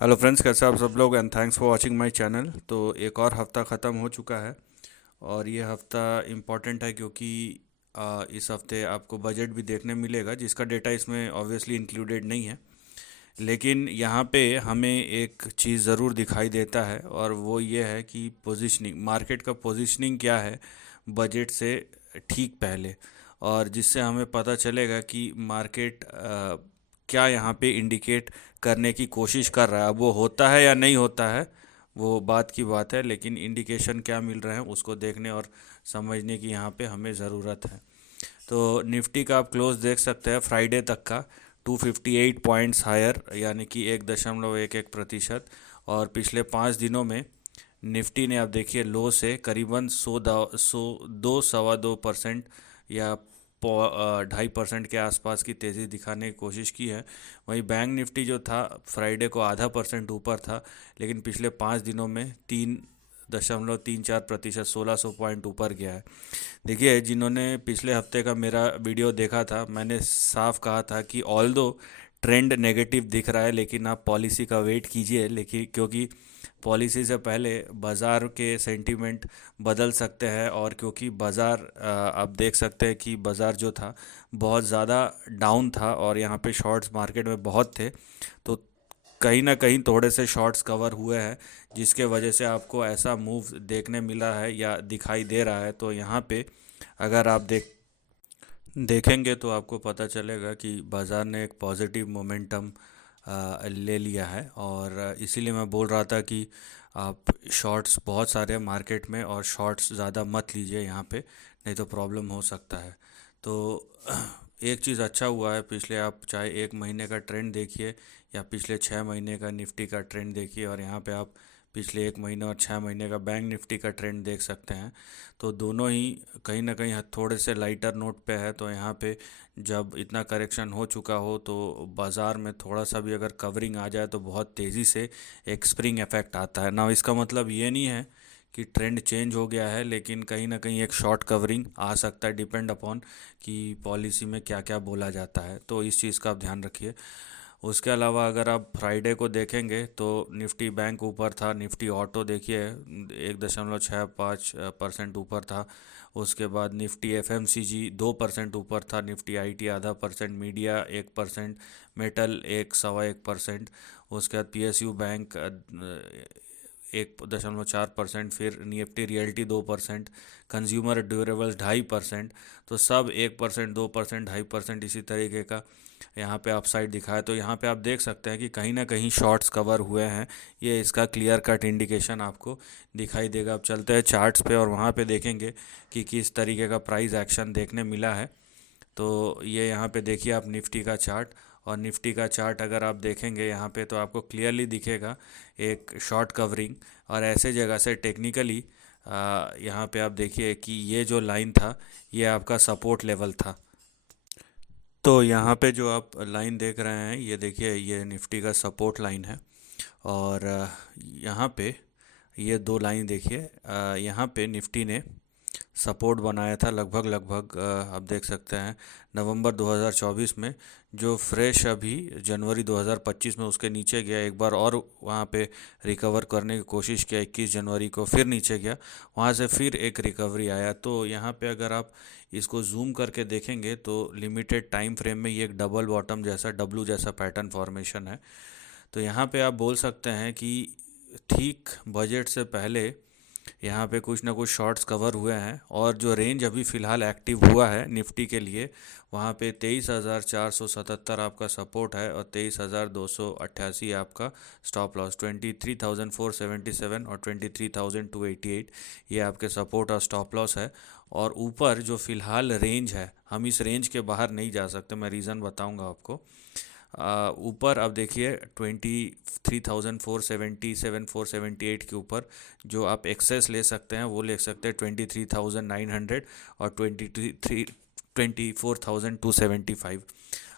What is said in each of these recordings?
Hello friends, कैसे आप सब लोग and thanks for watching my channel. तो एक और हफ्ता ख़त्म हो चुका है और ये हफ्ता इम्पॉर्टेंट है क्योंकि इस हफ्ते आपको बजट भी देखने मिलेगा जिसका डेटा इसमें ऑब्वियसली इंक्लूडेड नहीं है। लेकिन यहाँ पे हमें एक चीज़ ज़रूर दिखाई देता है और वो ये है कि पोजीशनिंग, मार्केट का पोजीशनिंग क्या है बजट से ठीक पहले, और जिससे हमें पता चलेगा कि मार्केट क्या यहाँ पे इंडिकेट करने की कोशिश कर रहा है। अब वो होता है या नहीं होता है वो बात की बात है, लेकिन इंडिकेशन क्या मिल रहे हैं उसको देखने और समझने की यहाँ पे हमें ज़रूरत है। तो निफ्टी का आप क्लोज देख सकते हैं फ्राइडे तक का 258 पॉइंट्स हायर, यानी कि 1.11%। और पिछले 5 दिनों में निफ्टी ने आप देखिए लो से करीबन 102 सवा 2% या 2.5% के आसपास की तेज़ी दिखाने की कोशिश की है। वहीं बैंक निफ्टी जो था फ्राइडे को ½ % ऊपर था, लेकिन पिछले 5 दिनों में 3.34%, 1600 पॉइंट ऊपर गया है। देखिए, जिन्होंने पिछले हफ्ते का मेरा वीडियो देखा था, मैंने साफ कहा था कि ऑल दो ट्रेंड नेगेटिव दिख रहा है लेकिन आप पॉलिसी का वेट कीजिए, लेकिन क्योंकि पॉलिसी से पहले बाज़ार के सेंटीमेंट बदल सकते हैं। और क्योंकि बाज़ार आप देख सकते हैं कि बाज़ार जो था बहुत ज़्यादा डाउन था और यहाँ पे शॉर्ट्स मार्केट में बहुत थे, तो कहीं ना कहीं थोड़े से शॉर्ट्स कवर हुए हैं जिसके वजह से आपको ऐसा मूव देखने मिला है या दिखाई दे रहा है। तो यहाँ पे अगर आप देखेंगे तो आपको पता चलेगा कि बाज़ार ने एक पॉजिटिव मोमेंटम ले लिया है। और इसीलिए मैं बोल रहा था कि आप शॉर्ट्स बहुत सारे हैं मार्केट में और शॉर्ट्स ज़्यादा मत लीजिए यहाँ पे, नहीं तो प्रॉब्लम हो सकता है। तो एक चीज़ अच्छा हुआ है, पिछले आप चाहे 1 महीने का ट्रेंड देखिए या पिछले 6 महीने का निफ्टी का ट्रेंड देखिए, और यहाँ पे आप पिछले 1 महीने और 6 महीने का बैंक निफ्टी का ट्रेंड देख सकते हैं। तो दोनों ही कहीं ना कहीं थोड़े से लाइटर नोट पे है। तो यहाँ पे जब इतना करेक्शन हो चुका हो तो बाज़ार में थोड़ा सा भी अगर कवरिंग आ जाए तो बहुत तेज़ी से एक स्प्रिंग इफेक्ट आता है ना। इसका मतलब ये नहीं है कि ट्रेंड चेंज हो गया है, लेकिन कहीं ना कहीं एक शॉर्ट कवरिंग आ सकता है, डिपेंड अपॉन कि पॉलिसी में क्या क्या बोला जाता है। तो इस चीज़ का आप ध्यान रखिए। उसके अलावा अगर आप फ्राइडे को देखेंगे तो निफ्टी बैंक ऊपर था, निफ्टी ऑटो देखिए 1.65% ऊपर था। उसके बाद निफ्टी एफएमसीजी 2% ऊपर था, निफ्टी आईटी ½ %, मीडिया 1%, मेटल 1 सवा 1%। उसके बाद पीएसयू बैंक 1.4%, फिर निफ्टी रियल्टी 2%, कंज्यूमर ड्यूरेबल्स 2.5%। तो सब 1%, 2%, 2.5% इसी तरीके का यहाँ पे अपसाइड दिखा है। तो यहाँ पे आप देख सकते हैं कि कहीं ना कहीं शॉर्ट्स कवर हुए हैं, ये इसका क्लियर कट इंडिकेशन आपको दिखाई देगा। अब चलते हैं चार्ट्स पे और वहाँ पे देखेंगे कि किस तरीके का प्राइस एक्शन देखने मिला है। तो ये यहाँ पे देखिए आप निफ्टी का चार्ट, और निफ्टी का चार्ट अगर आप देखेंगे यहाँ पे तो आपको क्लियरली दिखेगा एक शॉर्ट कवरिंग। और ऐसे जगह से टेक्निकली यहाँ पे आप देखिए कि ये जो लाइन था ये आपका सपोर्ट लेवल था। तो यहाँ पे जो आप लाइन देख रहे हैं ये देखिए, ये निफ्टी का सपोर्ट लाइन है। और यहाँ पे ये दो लाइन देखिए, यहाँ पे निफ्टी ने सपोर्ट बनाया था लगभग लगभग आप देख सकते हैं नवंबर 2024 में, जो फ्रेश अभी जनवरी 2025 में उसके नीचे गया एक बार और वहाँ पे रिकवर करने की कोशिश किया। 21 जनवरी को फिर नीचे गया, वहाँ से फिर एक रिकवरी आया। तो यहाँ पे अगर आप इसको जूम करके देखेंगे तो लिमिटेड टाइम फ्रेम में ये एक डबल बॉटम जैसा डब्लू जैसा पैटर्न फॉर्मेशन है। तो यहाँ पे आप बोल सकते हैं कि ठीक बजट से पहले यहाँ पे कुछ ना कुछ शॉर्ट्स कवर हुए हैं। और जो रेंज अभी फ़िलहाल एक्टिव हुआ है निफ्टी के लिए, वहाँ पे 23,477 आपका सपोर्ट है और 23,288 आपका स्टॉप लॉस। 23,477 और 23,288 ये आपके सपोर्ट और स्टॉप लॉस है। और ऊपर जो फ़िलहाल रेंज है, हम इस रेंज के बाहर नहीं जा सकते, मैं रीज़न बताऊंगा आपको। ऊपर आप देखिए 23,477 478 के ऊपर जो आप एक्सेस ले सकते हैं वो ले सकते हैं 23,900 और 24,275।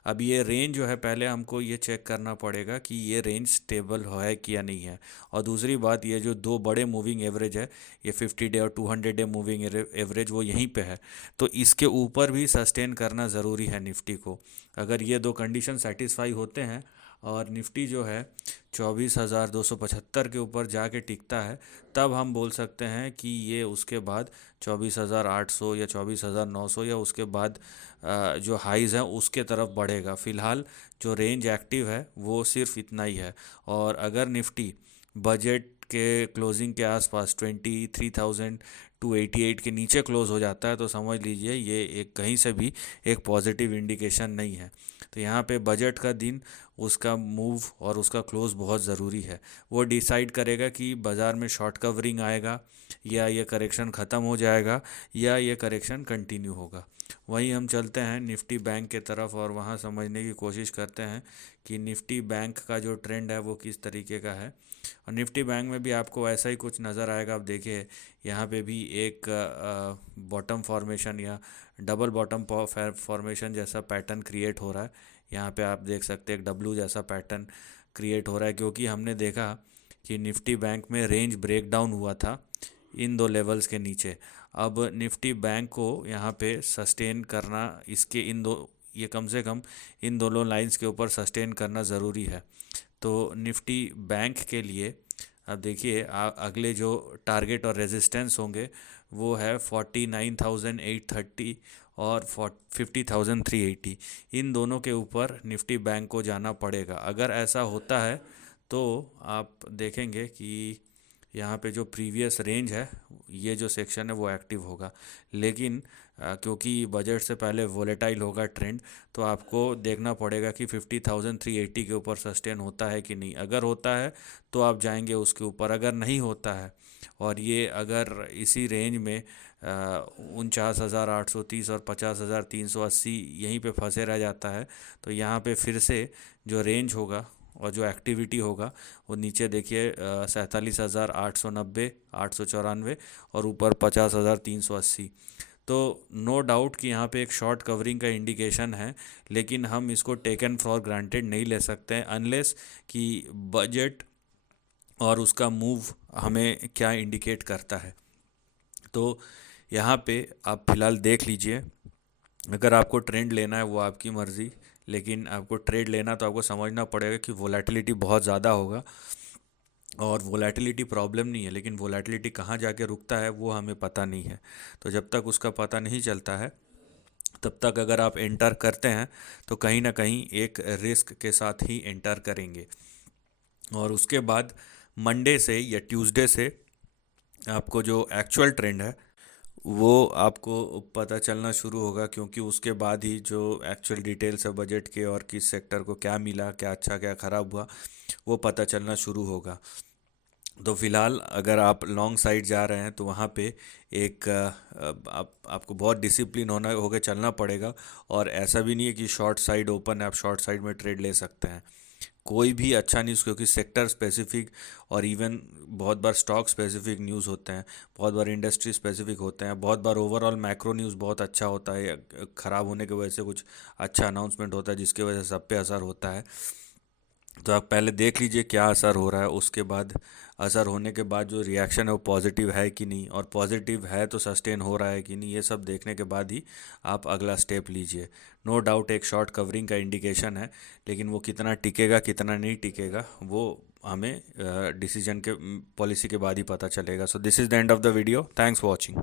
अब ये रेंज जो है पहले हमको ये चेक करना पड़ेगा कि ये रेंज स्टेबल है कि या नहीं है। और दूसरी बात, ये जो दो बड़े मूविंग एवरेज है, ये 50 डे और 200 डे मूविंग एवरेज वो यहीं पे है। तो इसके ऊपर भी सस्टेन करना ज़रूरी है निफ्टी को। अगर ये दो कंडीशन सेटिस्फाई होते हैं और निफ्टी जो है 24,275 के ऊपर जाके टिकता है, तब हम बोल सकते हैं कि ये उसके बाद 24,800 या 24,900 या उसके बाद जो हाइज़ हैं उसके तरफ बढ़ेगा। फ़िलहाल जो रेंज एक्टिव है वो सिर्फ इतना ही है। और अगर निफ्टी बजट के क्लोजिंग के आसपास 23,288 के नीचे क्लोज हो जाता है तो समझ लीजिए ये एक कहीं से भी एक पॉजिटिव इंडिकेशन नहीं है। तो यहाँ पे बजट का दिन, उसका मूव और उसका क्लोज बहुत ज़रूरी है। वो डिसाइड करेगा कि बाज़ार में शॉर्ट कवरिंग आएगा या ये करेक्शन ख़त्म हो जाएगा या ये करेक्शन कंटिन्यू होगा। वहीं हम चलते हैं निफ्टी बैंक के तरफ और वहाँ समझने की कोशिश करते हैं कि निफ्टी बैंक का जो ट्रेंड है वो किस तरीके का है। और निफ्टी बैंक में भी आपको ऐसा ही कुछ नज़र आएगा। आप देखिए यहाँ पे भी एक बॉटम फॉर्मेशन या डबल बॉटम फॉर्मेशन जैसा पैटर्न क्रिएट हो रहा है। यहाँ पे आप देख सकते हैं एक डब्लू जैसा पैटर्न क्रिएट हो रहा है, क्योंकि हमने देखा कि निफ्टी बैंक में रेंज ब्रेक डाउन हुआ था इन दो लेवल्स के नीचे। अब निफ्टी बैंक को यहाँ पे सस्टेन करना, इसके इन दो, ये कम से कम इन दोनों लाइंस के ऊपर सस्टेन करना ज़रूरी है। तो निफ्टी बैंक के लिए अब देखिए अगले जो टारगेट और रेजिस्टेंस होंगे वो है 49,830 और 50,380। इन दोनों के ऊपर निफ्टी बैंक को जाना पड़ेगा। अगर ऐसा होता है तो आप देखेंगे कि यहाँ पे जो प्रीवियस रेंज है, ये जो सेक्शन है वो एक्टिव होगा। लेकिन क्योंकि बजट से पहले वोलेटाइल होगा ट्रेंड, तो आपको देखना पड़ेगा कि 50,380 के ऊपर सस्टेन होता है कि नहीं। अगर होता है तो आप जाएंगे उसके ऊपर, अगर नहीं होता है और ये अगर इसी रेंज में 49,830 और 50,380 यहीं पे फंसे रह जाता है, तो यहाँ पे फिर से जो रेंज होगा और जो एक्टिविटी होगा वो नीचे देखिए 47,890, 894 और ऊपर 50,380। तो नो डाउट कि यहाँ पे एक शॉर्ट कवरिंग का इंडिकेशन है, लेकिन हम इसको टेकन फॉर ग्रांटेड नहीं ले सकते हैं अनलेस कि बजट और उसका मूव हमें क्या इंडिकेट करता है। तो यहाँ पे आप फिलहाल देख लीजिए, अगर आपको ट्रेंड लेना है वो आपकी मर्ज़ी, लेकिन आपको ट्रेड लेना तो आपको समझना पड़ेगा कि वोलेटिलिटी बहुत ज़्यादा होगा। और वोलेटिलिटी प्रॉब्लम नहीं है, लेकिन वोलेटिलिटी कहाँ जाके रुकता है वो हमें पता नहीं है। तो जब तक उसका पता नहीं चलता है तब तक अगर आप एंटर करते हैं तो कहीं ना कहीं एक रिस्क के साथ ही एंटर करेंगे। और उसके बाद मंडे से या ट्यूसडे से आपको जो एक्चुअल ट्रेंड है वो आपको पता चलना शुरू होगा, क्योंकि उसके बाद ही जो एक्चुअल डिटेल्स है बजट के और किस सेक्टर को क्या मिला, क्या अच्छा क्या ख़राब हुआ, वो पता चलना शुरू होगा। तो फिलहाल अगर आप लॉन्ग साइड जा रहे हैं तो वहाँ पे एक आपको बहुत डिसिप्लिन होकर चलना पड़ेगा। और ऐसा भी नहीं है कि शॉर्ट साइड ओपन है आप शॉर्ट साइड में ट्रेड ले सकते हैं। कोई भी अच्छा न्यूज़, क्योंकि सेक्टर स्पेसिफिक और इवन बहुत बार स्टॉक स्पेसिफिक न्यूज़ होते हैं, बहुत बार इंडस्ट्री स्पेसिफिक होते हैं, बहुत बार ओवरऑल मैक्रो न्यूज़ बहुत अच्छा होता है, ख़राब होने की वजह से कुछ अच्छा अनाउंसमेंट होता है जिसकी वजह से सब पे असर होता है। तो आप पहले देख लीजिए क्या असर हो रहा है, उसके बाद असर होने के बाद जो रिएक्शन है वो पॉजिटिव है कि नहीं, और पॉजिटिव है तो सस्टेन हो रहा है कि नहीं, ये सब देखने के बाद ही आप अगला स्टेप लीजिए। नो डाउट एक शॉर्ट कवरिंग का इंडिकेशन है, लेकिन वो कितना टिकेगा कितना नहीं टिकेगा वो हमें डिसीजन के पॉलिसी के बाद ही पता चलेगा। So this is the end of the video. Thanks for watching.